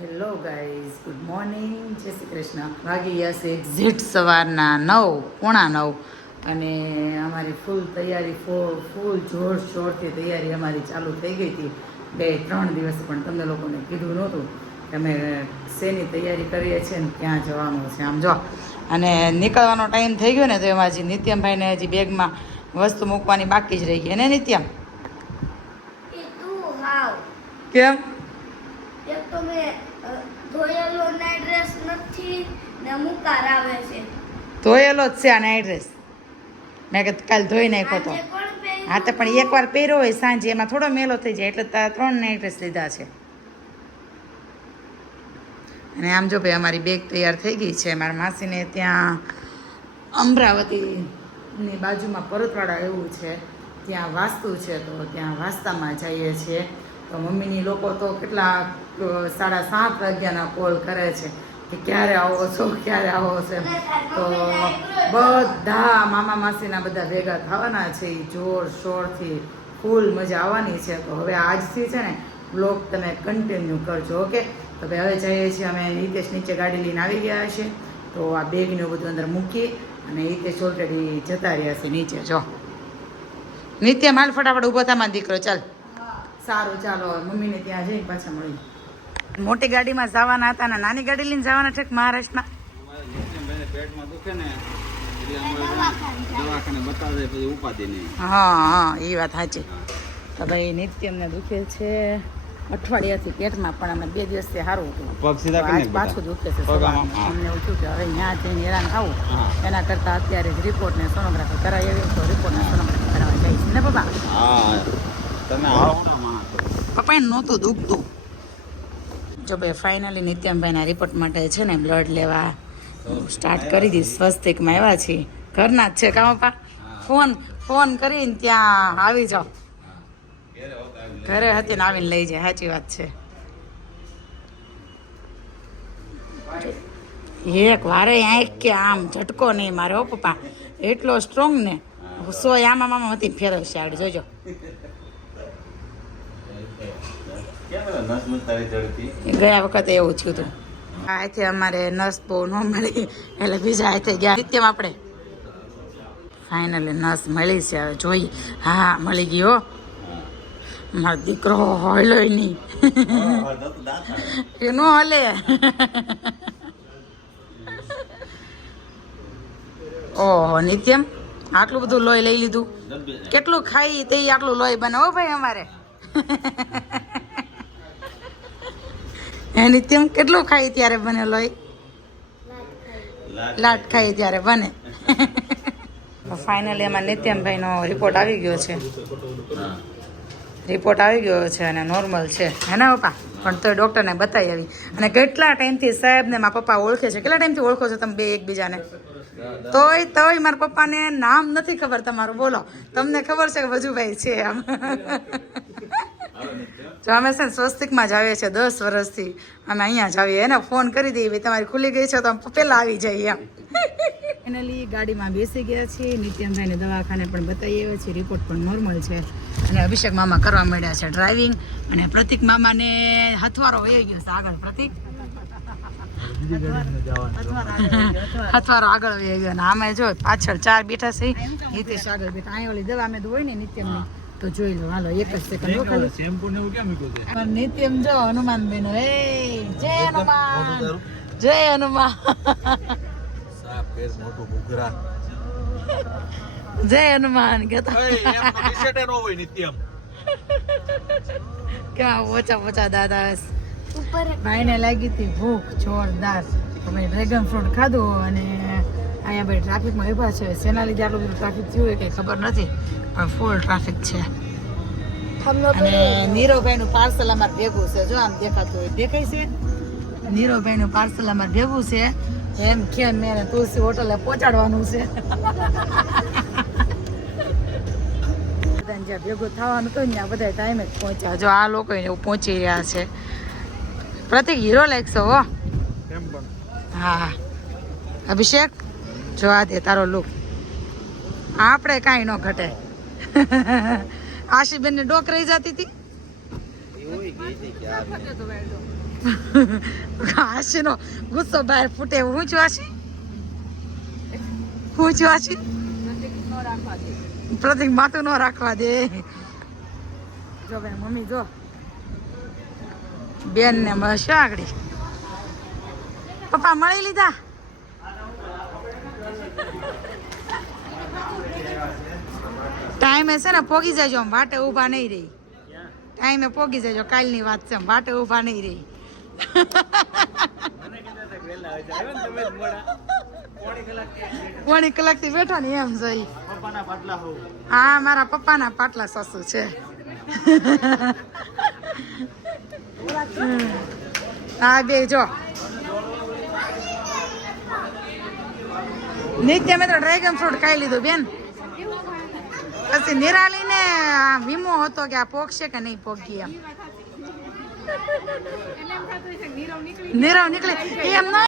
Hello guys, good morning, જય શ્રી કૃષ્ણ. વાગી ગયા છે એક્ઝેક્ટ સવારના 9:45 અને અમારી ફૂલ તૈયારી ફૂલ જોરશોરથી તૈયારી અમારી ચાલુ થઈ ગઈ હતી 2-3 દિવસ. પણ તમને લોકોને કીધું નહોતું કે અમે શેની તૈયારી કરીએ છીએ ને ક્યાં જવાનું છે. આમ જો અને નીકળવાનો ટાઈમ થઈ ગયો ને તો એમાં હજી નિત્યમભાઈને હજી બેગમાં વસ્તુ મૂકવાની બાકી જ રહી ગઈ ને નિત્યમ? કેમ? એક તો મેં ધોયેલો નાઈટ ડ્રેસ નથી ને મુકાર આવે છે. ધોયેલો જ છે આ નાઈટ ડ્રેસ. મેં કે કાલ ધોઈ નાખ્યો તો. હા તો પણ એકવાર પહેર્યો હોય સાંજે એમાં થોડો મેલો થઈ જાય એટલે 3 નાઈટ ડ્રેસ લીધા છે. અને આમ જો ભાઈ અમારી બેગ તૈયાર થઈ ગઈ છે. મારા માસીને ત્યાં અમરાવતીની બાજુમાં પરતવાડા એવું છે, ત્યાં વાસ્તુ છે તો ત્યાં વાસ્તામાં જઈએ છીએ. તો મમ્મીની લોકો તો કેટલા 7:30 વાગ્યાના કોલ કરે છે કે ક્યારે આવો છો, ક્યારે આવો છો. તો બધા મામા માસીના બધા ભેગા થવાના છે. એ જોર શોરથી ફૂલ મજા આવવાની છે. તો હવે આજથી છે ને બ્લોગ તમે કન્ટિન્યુ કરજો, ઓકે? તો ભાઈ હવે જઈએ છીએ અમે. હિતેશ નીચે ગાડી લઈને આવી ગયા છે તો આ બેગને બધું અંદર મૂકી અને હિતેશ ઓલરેડી જતા રહ્યા છે નીચે. જો નિત્ય માલ ફટાફટ ઊભો થામાં દીકરો, ચાલ. સારું, ચાલો મમ્મીને ત્યાં જઈને પાછા મળી. મોટી ગાડીમાં જવાના હતા ને નાની ગાડી લઈને જવાના છે મહારાષ્ટ્રમાં. હા, એ વાત સાચી. તો ભાઈ નિત્યમને દુખે છે અઠવાડિયાથી પેટમાં, પણ અમે 2 દિવસથી સારું હતું. આજ પાછું દુખે છે. અમને એવું થયું કે હવે ત્યાં જઈને હેરાન થવું એના કરતાં અત્યારે જ રિપોર્ટ ને સોનોગ્રાફી કરાવી આવી તો રિપોર્ટ ને સોનોગ્રાફી કરાવવા જાય છે ને પપ્પા? પપ્પાને નહોતું દુખતું. જો ભાઈ ફાઇનલી નિત્યમભાઈના રિપોર્ટ માટે છે ને બ્લડ લેવા સ્ટાર્ટ કરી દીધી. સ્વસ્તિકમાં આવ્યા છીએ, ઘરના જ છે કા પપ્પા? ફોન કરીને ત્યાં આવી જાઓ. ઘરે હતી ને આવીને લઈ જાય. સાચી વાત છે. એક વારે આંખ કે આમ ઝટકો નહીં મારે હો પપ્પા, એટલો સ્ટ્રોંગ ને 100 આમાં હતી ફેરવશે આગળ જોજો. ગયા વખતે એવું થયું હતું. આથી અમારે નસ બહુ ન મળી એટલે બીજા હાથે ગયા. નિત્યમ આપણે ફાઇનલી નસ મળી છે. હવે જોઈ. હા, મળી ગયો. મારો દીકરો હલો નહીં એ નો હલે. ઓહો નિત્યમ, આટલું બધું લોહી લઈ લીધું. કેટલું ખાઈ તે આટલું લોહી બને હો ભાઈ અમારે. હે નિત્યમ, કેટલું ખાઈ ત્યારે બને લોહી? લાટ ખાઈ ત્યારે બને. ફાઇનલી એમાં નિત્યમભાઈનો રિપોર્ટ આવી ગયો છે. રિપોર્ટ આવી ગયો છે અને નોર્મલ છે, હે ને પપ્પા? પણ તોય ડૉક્ટરને બતાવી આવી. અને કેટલા ટાઈમથી સાહેબને મારા પપ્પા ઓળખે છે. કેટલા ટાઈમથી ઓળખો છો તમે બે એકબીજાને? તોય મારા પપ્પાને નામ નથી ખબર તમારું. બોલો, તમને ખબર છે કે વજુભાઈ છે આમ? જો અમે છે ને સ્વસ્તિકમાં જ આવીએ છીએ 10 વર્ષથી. અમે અહીંયા જ આવીએ. એને ફોન કરી દઈએ ભાઈ તમારી ખુલી ગઈ છે તો પહેલાં આવી જઈએ એમ. ફાઇનલી ગાડીમાં બેસી ગયા છીએ. નિત્યમભાઈને દવાખાને પણ બતાવી આવ્યા છીએ. રિપોર્ટ પણ નોર્મલ છે. અને અભિષેક મામા કરવા માંડ્યા છે ડ્રાઇવિંગ. અને પ્રતિક મામાને હથવારો વહી ગયો છે આગળ. પ્રતિક હથવારો આગળ વહી ગયો. અને આમે જો પાછળ 4 બેઠા છે. હિતેશ આગળ બેઠા. અહીં ઓલી દવા અમે હોય ને નિત્યમની તો જોઈ લો. હાલો એક જ સેકન્ડ. નિત્યમ જો હનુમાન બેનો. એ જય હનુમાન, જય હનુમાન, જય હનુમાન કેતા. ક્યાં ઓછા દાદા. ભાઈને લાગી હતી ભૂખ જોરદાર. અમે ડ્રેગન ફ્રૂટ ખાધું અને અહીંયા ભાઈ ટ્રાફિકમાં ઊભા છે. શેના લીધે આટલું બધું ટ્રાફિક થયું હોય કંઈ ખબર નથી, પણ ફૂલ ટ્રાફિક છે. અને નીરવભાઈનું પાર્સલ અમારે ભેગું છે. જો આમ દેખાતું હોય, દેખાય છે? નીરવભાઈનું પાર્સલ અમારે ભેગું છે. એમ કે મેં તુલસી હોટલે પહોંચાડવાનું છે. જ્યાં ભેગું થવાનું હતું ત્યાં બધા ટાઈમે જ પહોંચ્યા. જો આ લોકો એવું પહોંચી રહ્યા છે. પ્રતિક હીરો લાગશો હો. હા અભિષેક, જોવા દે તારો લુક. આપણે કાંઈ ન ઘટે. આશીબેન ને ડોક રહી જતી હતી. આશીનો ગુસ્સો બહાર ફૂટે એવું હું છું આશી હું છું આશી પ્રતિક માથું ન રાખવા દે જો ભાઈ મમ્મી જો બેન ને મળશે આગળ પપ્પા મળી લીધા ટાઈમે છે ને પોગી જજો આમ વાટે ઊભા નહીં રહી ટાઈમે પોગી જજો કાલની વાત છે આમ વાટે ઊભા નહીં રહી પોણી કલાકથી બેઠા ને એમ જઈ હા મારા પપ્પાના પાટલા સાસુ છે હા બે જો નિત્ય મેં તો ડ્રેગન ફ્રૂટ ખાઈ લીધું બેન પછી નિરાલીને વીમો હતો કે આ પોગશે કે નહીં પોગી એમ નીરવ નીકળી એમ ના